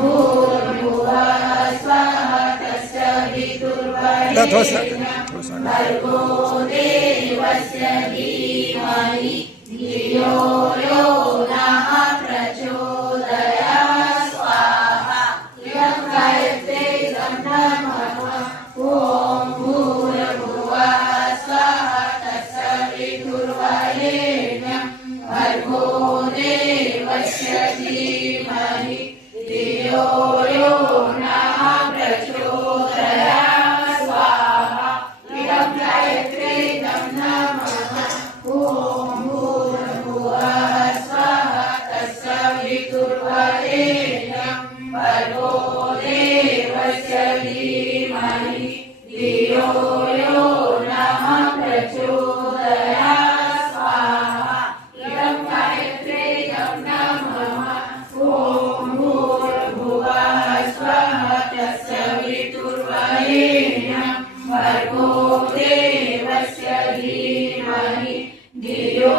भूर्भुवः स्वः तस्य वितुर्वरेण्यं भर्गो देवस्य धीमहि धियो यो नः प्रचोदयात् स्वाहा इदं गायत्रे नमः ॐ भूर्भुवः स्वः तस्य वितुर्वरेण्यं भर्गो देवस्य धीमहि धियो यो नः प्रचोदयात् स्वाहा इदं गायत्रे नमः ॐ भूर्भुवः स्वः तस्य वितुर्वरेण्यं भर्गो देवस्य धीमहि धियो यो नः प्रचोदयात् स्वाहा इदं गायत्रे नमः ॐ भूर्भुवः स्वः तस्य वितुर्वरेण्यं भर्गो देवस्य धीमहि धियो